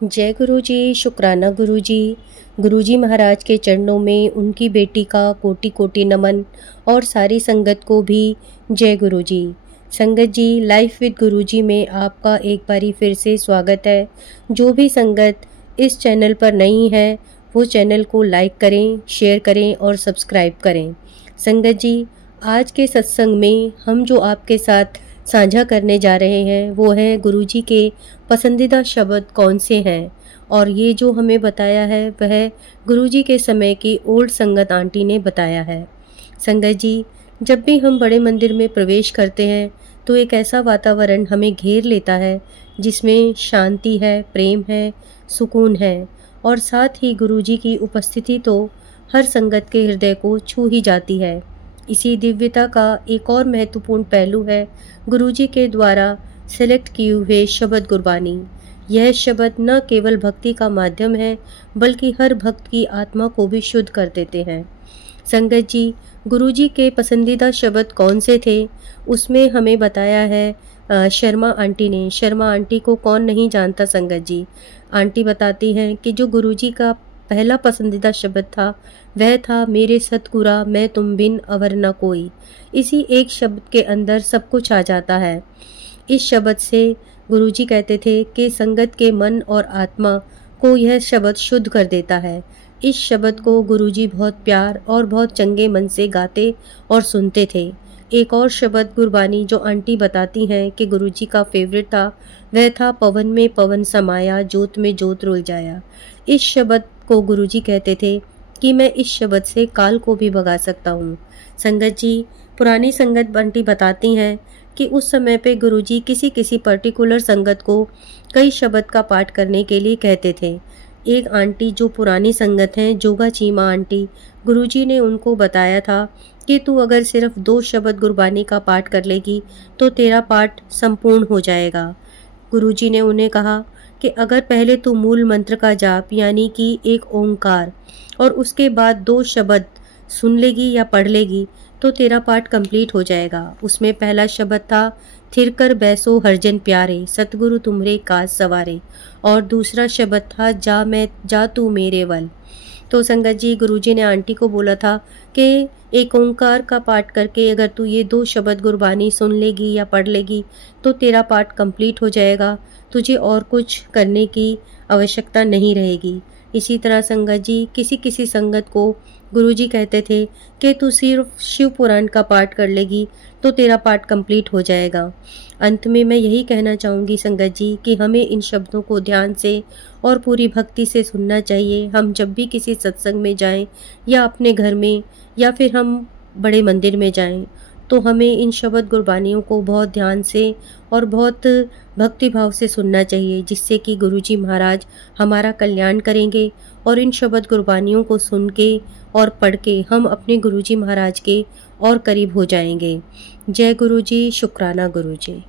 जय गुरु जी, शुक्राना गुरु जी। गुरु जी महाराज के चरणों में उनकी बेटी का कोटि कोटि नमन और सारी संगत को भी जय गुरु जी। संगत जी, लाइफ विद गुरु जी में आपका एक बारी फिर से स्वागत है। जो भी संगत इस चैनल पर नई है वो चैनल को लाइक करें, शेयर करें और सब्सक्राइब करें। संगत जी, आज के सत्संग में हम जो आपके साथ साझा करने जा रहे हैं वो है गुरुजी के पसंदीदा शब्द कौन से हैं, और ये जो हमें बताया है वह गुरुजी के समय की ओल्ड संगत आंटी ने बताया है। संगत जी, जब भी हम बड़े मंदिर में प्रवेश करते हैं तो एक ऐसा वातावरण हमें घेर लेता है जिसमें शांति है, प्रेम है, सुकून है, और साथ ही गुरुजी की उपस्थिति तो हर संगत के हृदय को छू ही जाती है। इसी दिव्यता का एक और महत्वपूर्ण पहलू है गुरुजी के द्वारा सेलेक्ट किए हुए शब्द गुरबानी। यह शब्द न केवल भक्ति का माध्यम है बल्कि हर भक्त की आत्मा को भी शुद्ध कर देते हैं। संगत जी, गुरुजी के पसंदीदा शब्द कौन से थे उसमें हमें बताया है शर्मा आंटी ने। शर्मा आंटी को कौन नहीं जानता संगत जी। आंटी बताती हैं कि जो गुरुजी का पहला पसंदीदा शब्द था वह था मेरे सतगुरा मैं तुम बिन अवर न कोई। इसी एक शब्द के अंदर सब कुछ आ जाता है। इस शब्द से गुरुजी कहते थे कि संगत के मन और आत्मा को यह शब्द शुद्ध कर देता है। इस शब्द को गुरुजी बहुत प्यार और बहुत चंगे मन से गाते और सुनते थे। एक और शब्द गुरबानी जो आंटी बताती हैं कि गुरुजी का फेवरेट था वह था पवन में पवन समाया, जोत में जोत रुल जाया। इस शब्द को गुरुजी कहते थे कि मैं इस शब्द से काल को भी भगा सकता हूँ। संगत जी, पुरानी संगत आंटी बताती हैं कि उस समय पे गुरुजी किसी किसी पर्टिकुलर संगत को कई शब्द का पाठ करने के लिए कहते थे। एक आंटी जो पुरानी संगत हैं, जोगा चीमा आंटी, गुरुजी ने उनको बताया था कि तू अगर सिर्फ 2 शब्द गुरबानी का पाठ कर लेगी तो तेरा पाठ संपूर्ण हो जाएगा। गुरुजी ने उन्हें कहा कि अगर पहले तू मूल मंत्र का जाप यानी कि एक ओंकार और उसके बाद 2 शब्द सुन लेगी या पढ़ लेगी तो तेरा पाठ कंप्लीट हो जाएगा। उसमें पहला शब्द था थिरकर बैसो हरजन प्यारे, सतगुरु तुमरे काज सवारे, और दूसरा शब्द था जा तू मेरे वल। तो संगत जी, गुरुजी ने आंटी को बोला था कि एक ओंकार का पाठ करके अगर तू ये 2 शब्द गुरबानी सुन लेगी या पढ़ लेगी तो तेरा पाठ कंप्लीट हो जाएगा, तुझे और कुछ करने की आवश्यकता नहीं रहेगी। इसी तरह संगत जी, किसी किसी संगत को गुरुजी कहते थे कि तू सिर्फ शिव पुराण का पाठ कर लेगी तो तेरा पाठ कंप्लीट हो जाएगा। अंत में मैं यही कहना चाहूँगी संगत जी कि हमें इन शब्दों को ध्यान से और पूरी भक्ति से सुनना चाहिए। हम जब भी किसी सत्संग में जाएं या अपने घर में या फिर हम बड़े मंदिर में जाएं तो हमें इन शब्द गुरबानियों को बहुत ध्यान से और बहुत भक्ति भाव से सुनना चाहिए, जिससे कि गुरुजी महाराज हमारा कल्याण करेंगे और इन शब्द गुरबानियों को सुन के और पढ़ के हम अपने गुरुजी महाराज के और करीब हो जाएंगे। जय गुरु जी, शुक्राना गुरु जी।